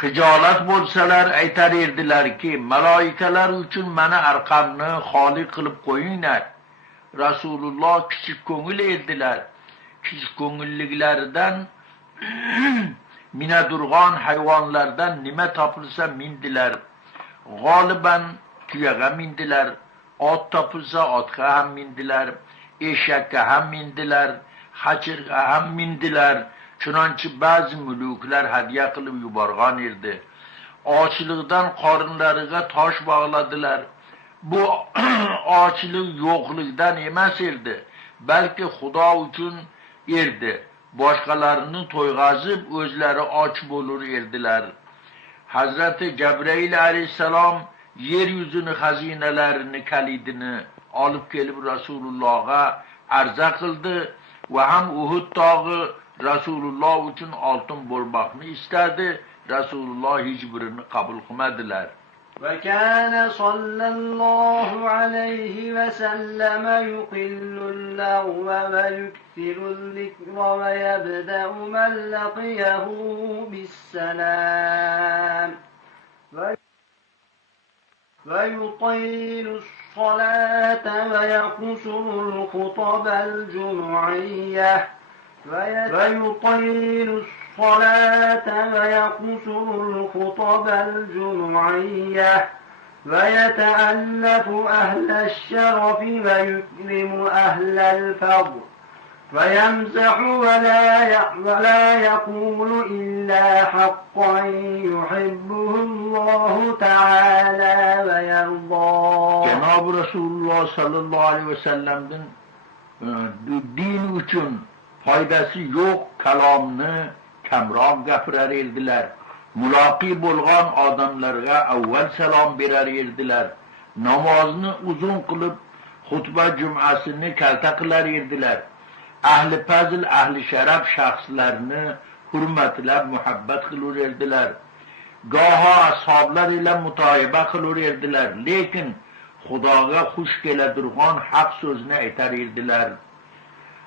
xijolat bo'lsalar aytar edilarki, maloikalar uchun mana arqamni xoli qilib qo'yinglar. Rasululloh kichik ko'ngil edilar. Kichik ko'ngilliklaridan minadurg'on hayvonlardan nima topilsa mindilar. G'oliban tuyaga mindilar. Ot topilsa otga ham mindilar. Eshakka ham mindilar. Hachirga ham mindilar. Chunonchi ba'zi muluklar hadya qilib yuborgan edi. Ochlikdan qorinlariga tosh bog'ladilar. Bu ochlik yo'qlikdan emas edi, balki Xudo uchun edi. Boshqalarini to'yg'azib o'zlari och bo'lur edilar. Hazrati Jabrail alayhisalom yer yuzini xazinalarini kalidini olib kelib Rasulullohga arza qildi va ham Uhud tog'i Rasululloh uchun oltin bo'lmoqni istadi. Rasululloh hech birini qabul qilmadilar. وكان صلى الله عليه وسلم يقل اللغو ويكثر الذكر ويبدأ من لقيه بالسلام ويطيل الصلاة ويقصر الخطب الجمعية ويطيل الصلاة ويقصر الخطب الجمعية ويتألف أهل الشرف ويكرم أهل الفضل ويمزح ولا يقول إلا حقا يحبه الله تعالى ويرضاه. Cenab-ı Resulullah sallallahu aleyhi ve sellem'den din üçün faydası yok kalamını kamroq gapirar edilar. Muloqi bo'lgan odamlarga avval salom berar edilar. Namozni uzun qilib xutba jum'asini kalta qilar edilar. Ahli fazl, ahli sharaf shaxslarni hurmatlab muhabbat qilur edilar. Goho ashoblar ila mutoyiba qilur edilar, lekin Xudoga xush keladirgan haq so'zni aytar edilar.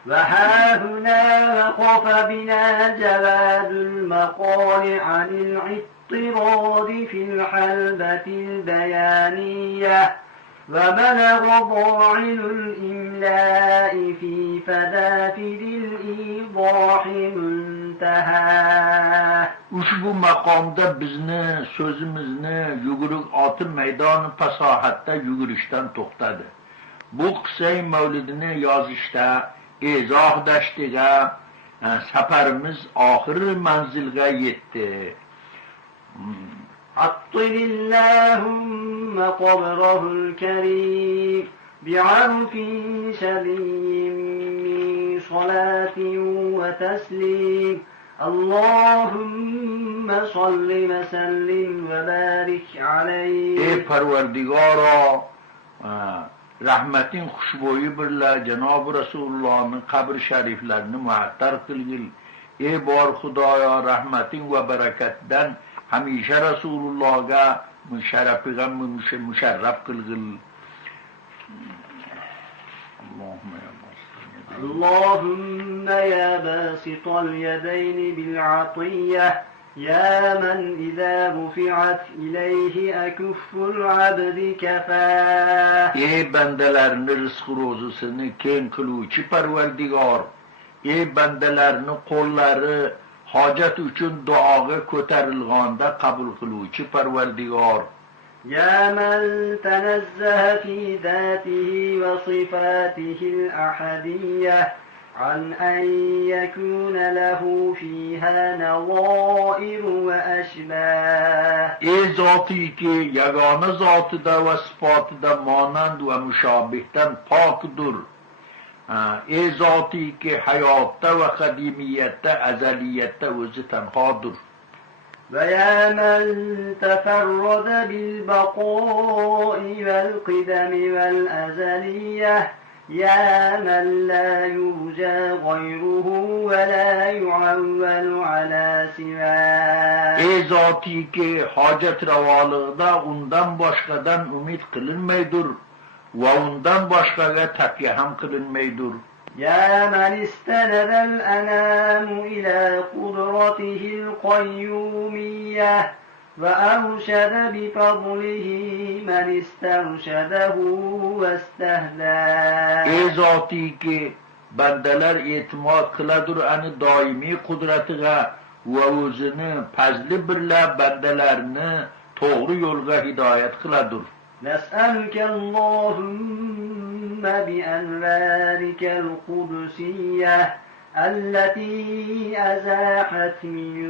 وها هنا وقف بنا جواد المقال عن الاضطراد في الحلبة البيانية وبلغ ضاعن الإملاء في فدافد الإيضاح منتهى. Ushbu maqomda bizni so'zimizni yuguruk oti maydoni fasohatda yugurishdan to'xtadi. Bu qissay mavlidini yozishda izoh dashtiga safarimiz oxir manzilga yetdi. عطل اللهم قبره الكريم بعرف شبيه من صلاة وتسليم اللهم صل وسلم وبارك عليه. Ey Parvardigoro, rahmetin xushbo'yi birla Janob Rasulullah'ın qabr shariflarini muattar qilgil. Ey bor Xudoyo, rahmetin va barakatdan hamisha Rasulullahga sharafiga musharraf qilgil. اللهم يا باسط اليدين بالعطية يا من إذا رفعت إليه أكف العبد كفاه. Ey bandalarni rizq ro'zisini keng qiluvchi Parvardigor, ey bandalarni qo'llari hojat uchun duoga ko'tarilganda qabul qiluvchi Parvardigor. يا من تنزه في ذاته وصفاته الأحدية عن أن يكون له فيها نظائر وأشباه. Ey zoti ki yagona zotida va sifatida monand va mushabihdan pokdir. Ey zoti ki hayotda va qadimiyatda, azaliyatda o'zi tanhodir. ويا من تفرد بالبقاء والقدم والأزلية يا من لا يرجى غيره ولا يعول على سواه. Ey zoti ki hojat ravolig'ida undan boshqadan umid qilinmaydir va undan boshqaga takya ham qilinmaydir. يا من استند الأنام إلى قدرته القيومية وأرشد بفضله من استرشده واستهداه. Ey zoti ki bandalar e'timod qiladir ani doimiy qudratiga va o'zini fazli birla bandalarni to'g'ri yo'lga hidoyat qiladir. نسألك اللهم بأنوارك القدسية التي أزاحت من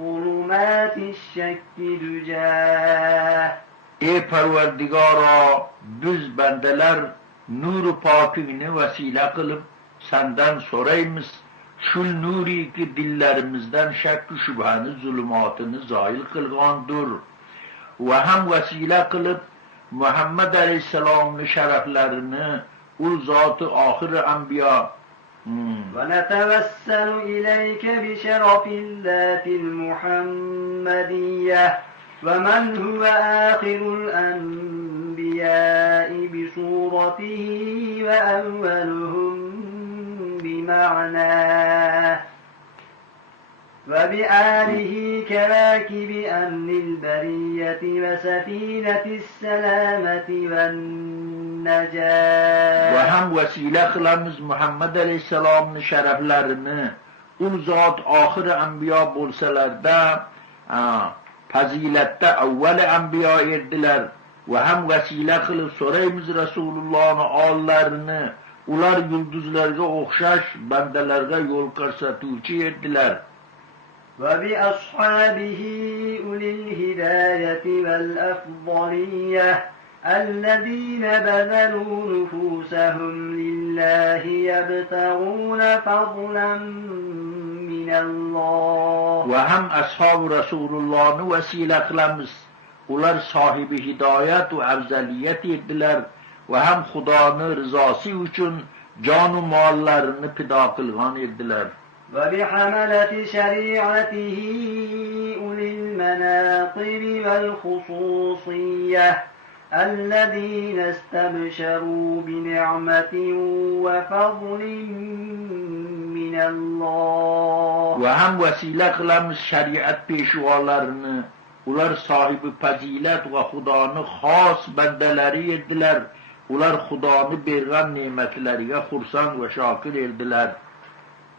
ظلمات الشك دجاه. Ey Parvardigoro, biz bandalar nuru pokingni vasila qilib sandan so'raymiz. Shul nuri ki dillarimizdan shak shubhani zulumotini zoil qilgandir va ham vasila qilib Muhammad aleyhissalomning sharaflarini u zoti oxir anbiyo ونتوسل إليك بشرف الذات المحمدية ومن هو آخر الأنبياء بصورته وأولهم بمعناه وبآله كواكب أمن البرية وسفينة السلامة والنجاة. Ve hem vesile kılamız Muhammed Aleyhisselam'ın şereflerini u zot ahir anbiya bo'lsalarda fazilette evvel anbiya ediler va ham vasila qilib so'raymiz Rasulullohning ollarini. Ular yulduzlarga o'xshash bandalarga yo'l ko'rsatuvchi edilar. وبأصحابه أولي الهداية والأفضلية الذين بذلوا نفوسهم لله يبتغون فضلا من الله. Va ham ashab Rasulullohni vasila qilamiz. Ular sohibi hidoyat va afzaliyat edilar va ham Xudoning rizosi uchun jon va mollarini fido qilgan edilar. وبحملة شريعته أولي المناقب والخصوصية الذين استبشروا بنعمة وفضل من الله. Va ham vasila qilamiz shariat peshvolarini. Ular sohibi fazilat va Xudoning xos bandalari edilar. Ular Xudoning bergan ne'matlariga xursand va shokir edilar.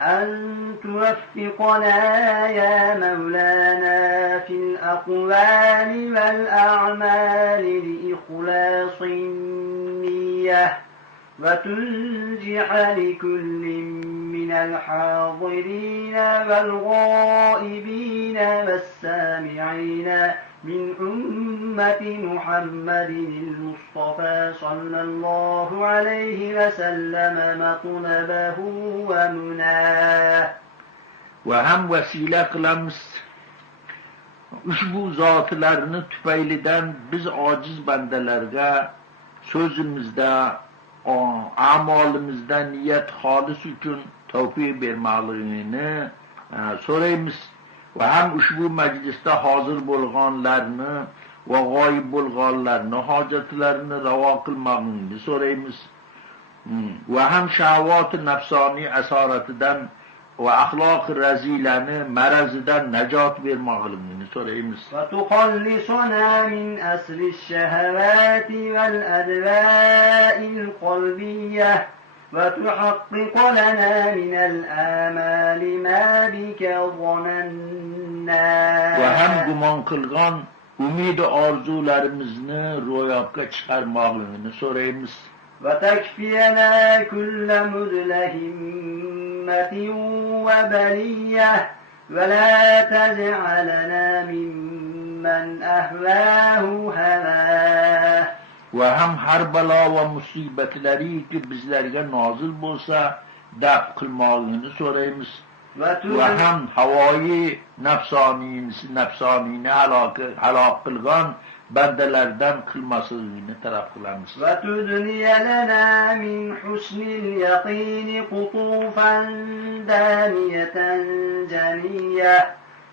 أن توفقنا يا مولانا في الأقوال والأعمال لإخلاص النية وتنجح لكل من الحاضرين والغائبين والسامعين من أمة محمد المصطفى صلى الله عليه وسلم مطلبه ومناه. Va ham vasila qilamiz ushbu zotlarni tufaylidan biz ojiz bandalarga so'zimizda, a'molimizda niyat xolis uchun tavfiq bermoqligini so'raymiz. Va ham ushbu majlisda hozir bo'lganlarni va g'oyib bo'lganlarni hojatlarini ravo qilmoqni so'raymiz. Va ham shahvot nafsoniy asoratidan va axloq razilani marazidan najot bermoqni so'raymiz. وتخلصنا من أسر الشهوات والأدواء القلبية وتحقق لنا من الآمال ما بك ظننا. Va ham gumon qilgan umid orzularimizni ro'yobga chiqarmoqligini so'raymiz. وتكفينا كل مدلهمة وبلية ولا تجعلنا ممن أهواه هواه. Va ham har balo va musibatlari ki bizlarga nozil bo'lsa daf qilmoqligini so'raymiz. Va ham havoyi nafsoniyni halok qilgan bandalardan qilmasligini talab qilamiz. وتدني لنا من حسن اليقين قطوفا دانية جنية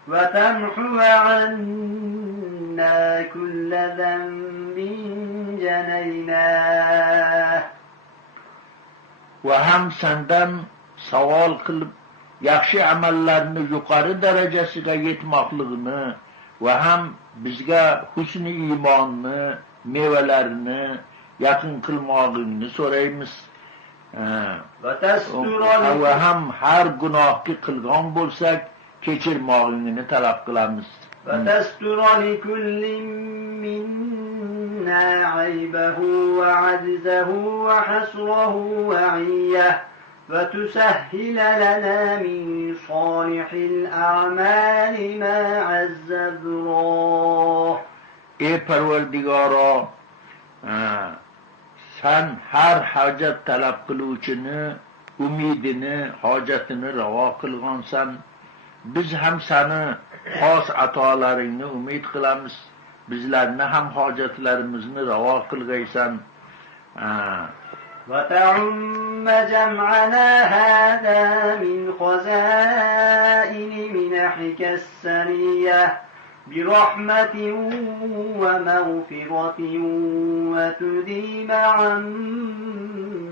وتمحو عنا كل ذنب جنيناه. Va ham sendan savol qilib yaxshi amallarni yuqori darajasiga yetmoqligini va ham bizga husni iymonni mevalarini yaqin qilmoqligini so'raymiz. Va ham har gunohni qilgan bo'lsak kechirmoqligini talab qilamiz. وتستر لكل منا عيبه وعجزه وحسره وعيه وتسهل لنا من صالح الأعمال ما عز ذراه. Ey Parvardigoro, sen har hojat talab qiluvchini umidini, hojatini ravo qilgansan. Biz ham seni xos atolaringni umid qilamiz. Bizlarni ham hojatlarimizni ravo qilgaysan. وتعم جمعنا هذا من خزائن منحك السنية برحمة ومغفرة وتديم عن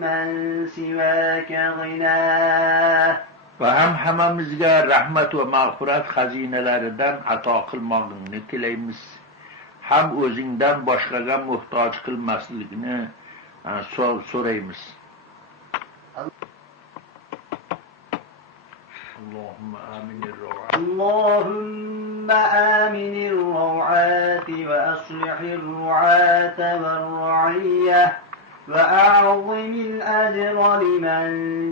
من سواك غناه. Va ham hammamizga rahmat va mag'firat xazinalaridan ato qilmoqligini tilaymiz. Ham o'zingdan boshqaga muhtoj qilmasligini so'raymiz. اللهم آمن الروعات اللهم آمن الروعات وأصلح الرعاة والرعية وأعظم الأجر لمن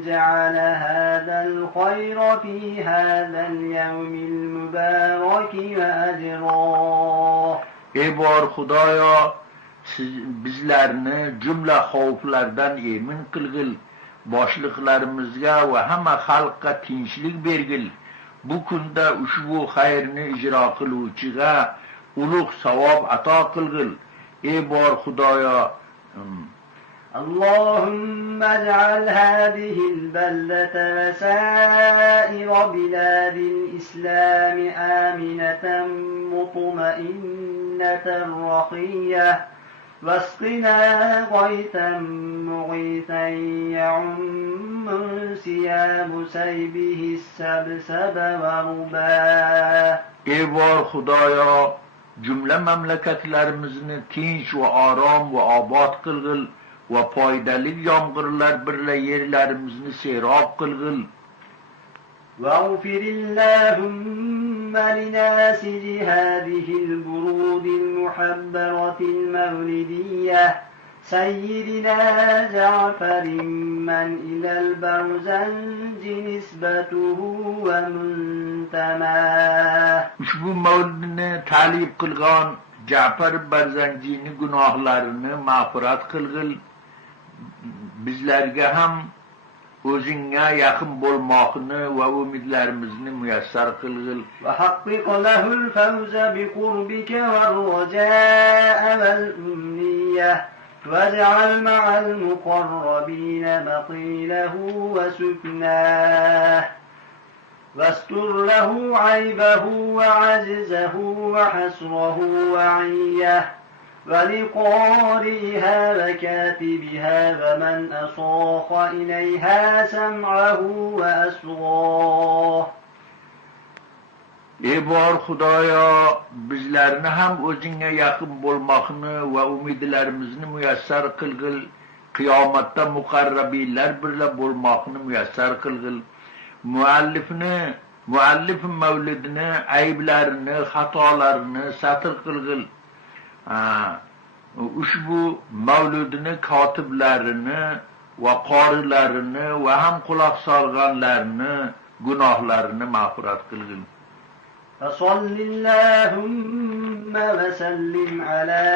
جعل هذا الخير في هذا اليوم المبارك وأجراه. Ey bor Xudoyo, bizlarni jumla xavflardan emin qilgil, boshliqlarimizga va hamma xalqqa tinchlik bergil. Bu kunda ushbu xayrni ijro qiluvchiga ulug' savob ato qilgil. Ey bor Xudoyo, اللهم اجعل هذه البلدة وسائر بلاد الإسلام آمنة مطمئنة رخية واسقنا غيثا مغيثا يعم انسياب سيبه السبسب ورباه. Ey bor Xudoyo, jumla mamlakatlarimizni tinch va orom va obod qilgil va foydali yomg'irlar birla yerlarimizni serob qilgil. واغفر اللهم لناسج هذه البرود المحبرة المولدية سيدنا جعفر من إلى البرزنج نسبته ومنتماه. Ushbu mavlidni ta'lif qilgan Ja'far Barzanjini gunohlarini mag'firat qilgil. Bizlarga ham o'zingga yaqin bo'lmoqni va umidlarimizni muyassar qilgil. وحقق له الفوز بقربك والرجاء والأمنية واجعل مع المقربين مقيله وسكناه واستر له عيبه وعجزه وحسره وعيه ولقارئها وكاتبها ومن أصاخ إليها سمعه وأسغاه. Ey bor Xudoyo, bizlarni ham o'zingga yaqin bo'lmoqni va umidlarimizni muyassar qilgil. Qiyomatda muqarrabiylar birla bo'lmoqni muyassar qilgil. Muallif mavlidini, ayblarini, xatolarini satr qilgil. Ushbu mavludini kotiblarini va qorilarini va ham quloq solganlarni gunohlarini mag'firat qilgil. فصل اللهم وسلم على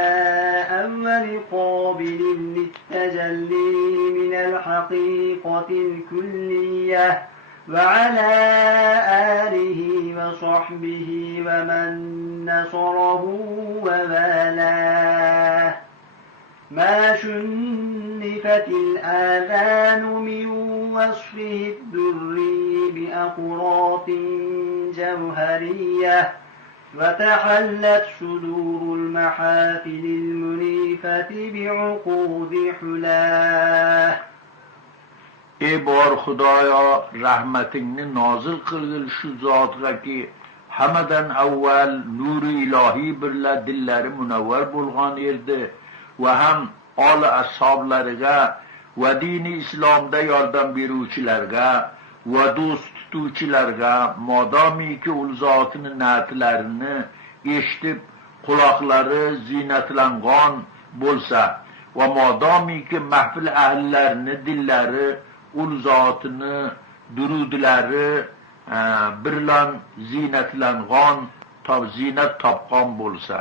أول قابل للتجلي من الحقيقة الكلية وعلى آله وصحبه ومن نصره ووالاه. ما شنفت الآذان من وصفه الدري بأقراط جوهرية وتحلت صدور المحافل المنيفة بعقود حلاه. Ey bor Xudoyo, rahmatingni nozil qilgil shu zotga ki hammadan avval nuri ilohiy birla dillari munavvar bo'lgan edi va ham oli ashablariga va dini islomda yordam beruvchilarga va do'st tutuvchilarga modomiki ul zotini na'tlarini eshitib quloqlari ziynatlangan bo'lsa va modomiki mahfil ahllarini dillari ul zotini durudlari birlan ziynatlangan ziynat topgan bo'lsa.